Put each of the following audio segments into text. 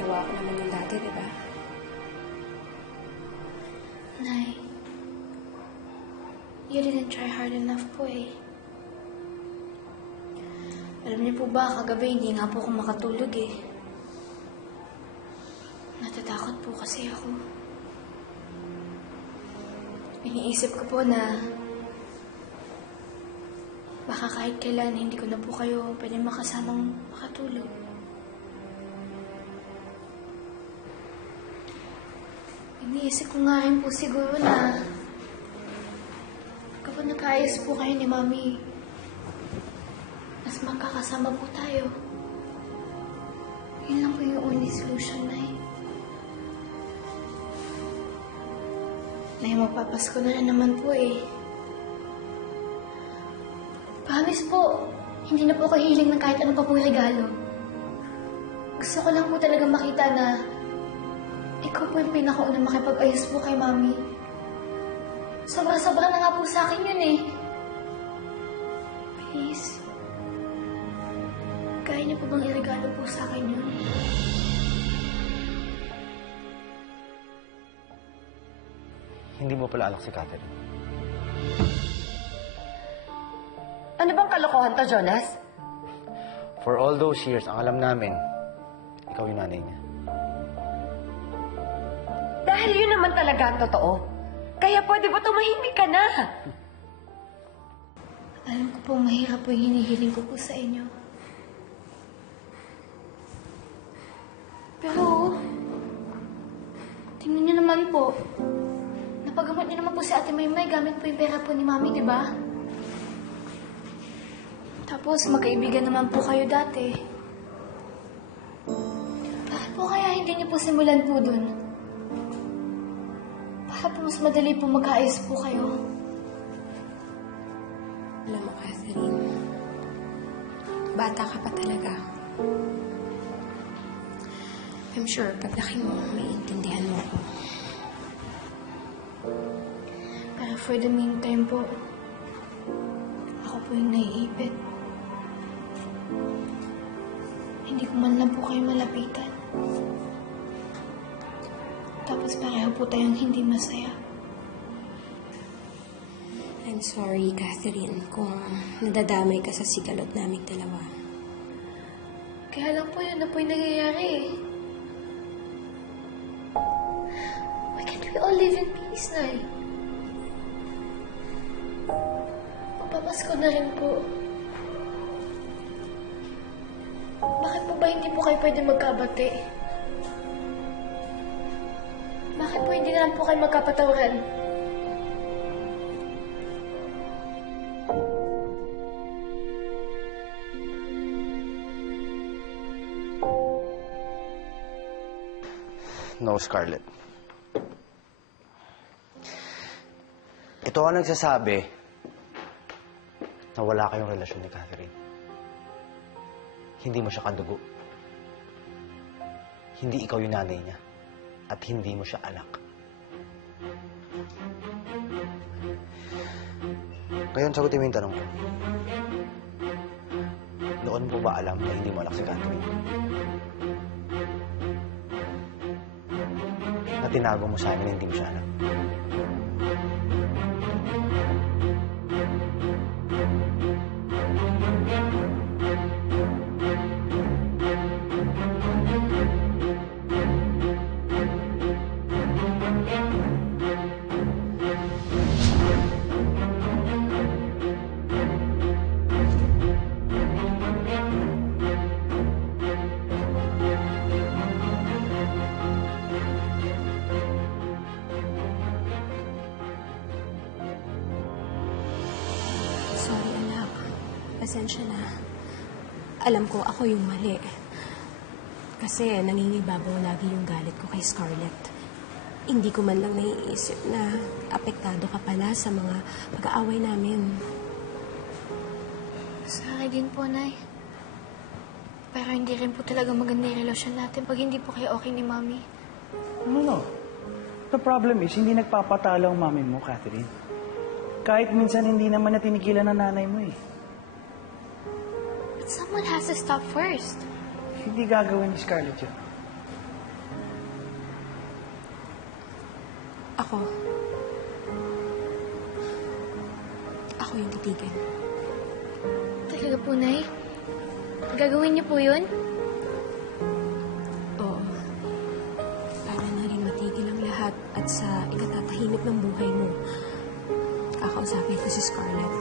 ginawa ko naman yung dati, di ba? Nay, you didn't try hard enough po eh. Alam niyo po ba, kagabi hindi nga po ako makatulog eh. Natatakot po kasi ako. Iniisip ko po na baka kahit kailan hindi ko na po kayo pwede makasamang makatulog. Iniisip ko nga rin po siguro na kapag nagkaayos po kayo ni Mami, mas magkakasama po tayo. Yun lang po yung only solution, Nay. Nay, magpapasko na rin naman po eh. Promise po, hindi na po ako hiling ng kahit ano pa po regalo. Gusto ko lang po talaga makita na ikaw po yung pinakaunang makipag-ayos po kay Mami. Sobra-sobra na nga po sa akin yun eh. Please. Kaya niyo po bang iregalo po sa akin yun? Hindi mo pala anak si Catherine. Ano bang kalokohan to, Jonas? For all those years, ang alam namin, ikaw yung nanay niya. Dahil yun naman talaga ang totoo. Kaya pwede ba tumahimik ka na? Alam ko po mahirap po yung hinihiling ko po sa inyo. Pero, tingnan niyo naman po. Napagamot niyo naman po si Ate Maymay gamit po yung pera po ni Mami, di ba? Tapos, magkaibigan naman po kayo dati. Bakit po kaya hindi niyo po simulan po dun? Para po mas madali po magkaayos po kayo. Alam mo, Catherine, bata ka pa talaga. I'm sure, paglaki mo, maiintindihan mo ako. Pero for the meantime po, ako po yung naiipit. Hindi ko man lang po kayo malapitan. Tapos pareho po tayong hindi masaya. I'm sorry, Catherine, kung nadadamay ka sa sigalot naming dalawa. Kaya lang po yun na po yung nangyayari eh. Why can't we all live in peace, Nay? Magpapasko na rin po. Bakit po ba hindi po kayo pwede magkabati? Bakit po hindi na lang po kayo magkapatawaran? No, Scarlett. Ito ang nagsasabi na wala kayong relasyon ni Catherine. Hindi mo siya kadugo. Hindi ikaw yung nanay niya. At hindi mo siya anak. Ngayon, sagutin mo yung tanong ko. Noon mo ba alam na hindi mo anak si Catherine? Na tinago mo sa amin na hindi mo siya anak? Sorry, anak. Pasensya na. Alam ko ako yung mali. Kasi nangingibabaw lagi yung galit ko kay Scarlett. Hindi ko man lang naiisip na apektado ka pala sa mga pag-aaway namin. Sa akin din po, Nay. Pero hindi rin po talaga maganda yung relasyon natin pag hindi po kayo okay ni Mami. No. The problem is, hindi nagpapatalo ang mami mo, Catherine. Kahit minsan hindi naman na tinigilan ng nanay mo eh. But someone has to stop first. Hindi gagawin ni Scarlett yun. Ako yung titigan. Talaga po, Nay? Gagawin niyo po yun? Oo. Para na rin matigil ang lahat at sa ikatatahimik ng buhay mo. Kakausapin ko si Scarlett.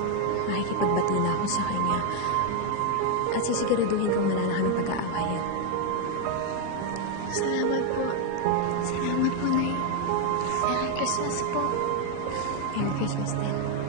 Makikipagbati na ako sa kanya. At sisiguraduhin kong wala na kami pag-aawayan. Salamat po. Salamat po, Nay. Merry Christmas po. Merry Christmas din.